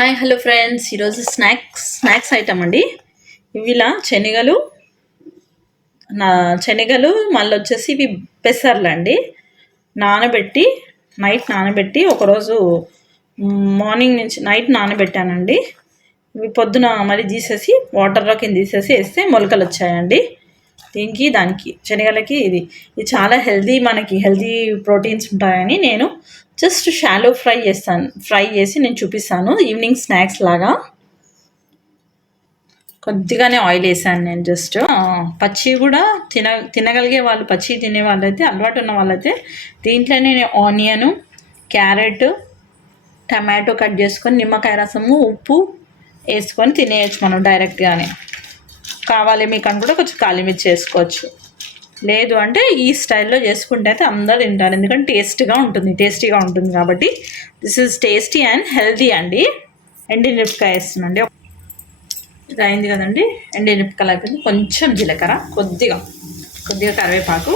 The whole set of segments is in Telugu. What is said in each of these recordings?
హాయ్ హలో ఫ్రెండ్స్, ఈరోజు స్నాక్స్ ఐటమ్ అండి. ఇవి ఇలా శనగలు మళ్ళీ వచ్చేసి ఇవి పెసర్లు అండి. నానబెట్టి నైట్ నానబెట్టి ఒకరోజు మార్నింగ్ నుంచి నైట్ నానబెట్టానండి. ఇవి పొద్దున మళ్ళీ తీసేసి వాటర్లోకి తీసేసి వేస్తే మొలకలు వచ్చాయండి. దీనికి దానికి శనగలకి ఇది చాలా హెల్దీ ప్రోటీన్స్ ఉంటాయని నేను జస్ట్ షాలో ఫ్రై చేసి నేను చూపిస్తాను. ఈవినింగ్ స్నాక్స్ లాగా కొద్దిగానే ఆయిల్ వేసాను నేను. జస్ట్ పచ్చి కూడా తినగలిగే వాళ్ళు, పచ్చి తినే వాళ్ళైతే, అలవాటు ఉన్న వాళ్ళైతే దీంట్లోనే ఆనియను, క్యారెట్, టమాటో కట్ చేసుకొని నిమ్మకాయ రసము, ఉప్పు వేసుకొని తినేయచ్చు మనం డైరెక్ట్గానే. కావాలి మీకు అని కూడా కొంచెం కాలిమిర్చి చేసుకోవచ్చు. లేదు అంటే ఈ స్టైల్లో చేసుకుంటే అయితే అందరూ తింటారు, ఎందుకంటే టేస్టీగా ఉంటుంది కాబట్టి. This is tasty and healthy అండి. ఎండిమిరపకాయ వేస్తున్నాండి. ఇది అయింది కదండి, ఎండిమిరపకాయలు అయిపోయింది. కొంచెం జీలకర్ర, కొద్దిగా కరివేపాకు,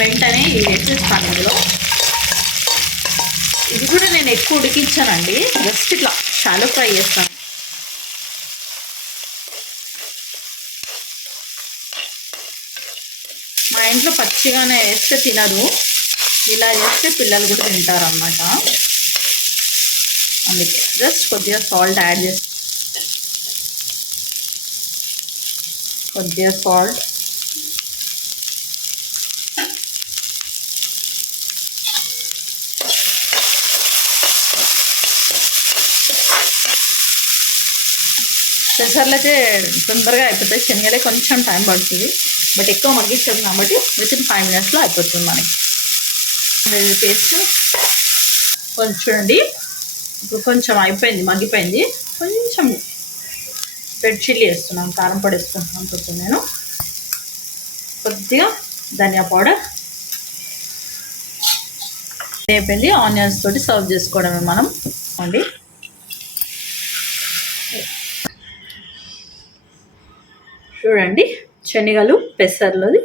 వెంటనే ఇవి వేసేస్తాను ఇందులో. ఇది కూడా నేను ఎక్కువ ఉడికించానండి, జస్ట్ ఇట్లా షాలో ఫ్రై చేస్తాను. మా ఇంట్లో పచ్చిగానే వేస్తే తినరు, ఇలా చేస్తే పిల్లలు కూడా తింటారు అన్నమాట. అందుకే జస్ట్ కొద్దిగా సాల్ట్ యాడ్ చేసి, పెసర్లు అయితే తొందరగా అయిపోతాయి, శనగలే కొంచెం టైం పడుతుంది. బట్ ఎక్కువ మగ్గించాం కాబట్టి వితిన్ 5 minutesలో అయిపోతుంది మనకి. టేస్ట్ కొంచెం చూడండి, ఇప్పుడు కొంచెం అయిపోయింది, మగ్గిపోయింది. కొంచెం రెడ్ చిల్లీ వేస్తున్నాను, కారం పొడి వేసుకుంటున్నాను కొంచెం నేను. కొద్దిగా ధనియా పౌడర్ అయిపోయింది. ఆనియన్స్ తోటి సర్వ్ చేసుకోవడమే మనం అండి. చూడండి, శనగలు పెసర్లది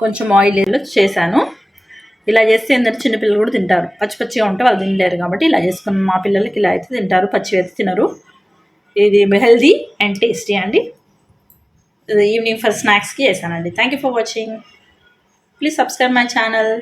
కొంచెం ఆయిల్లో చేశాను. ఇలా చేస్తే ఏంటంటే చిన్నపిల్లలు కూడా తింటారు. పచ్చిగా ఉంటే వాళ్ళు తినలేరు కాబట్టి ఇలా చేసుకున్నాం. మా పిల్లలకి ఇలా అయితే తింటారు, పచ్చి అయితే తినరు. ఇది హెల్దీ అండ్ టేస్టీ అండి. ఈవినింగ్ ఫర్ స్నాక్స్కి చేశానండి. Thank you for watching. Please subscribe my channel.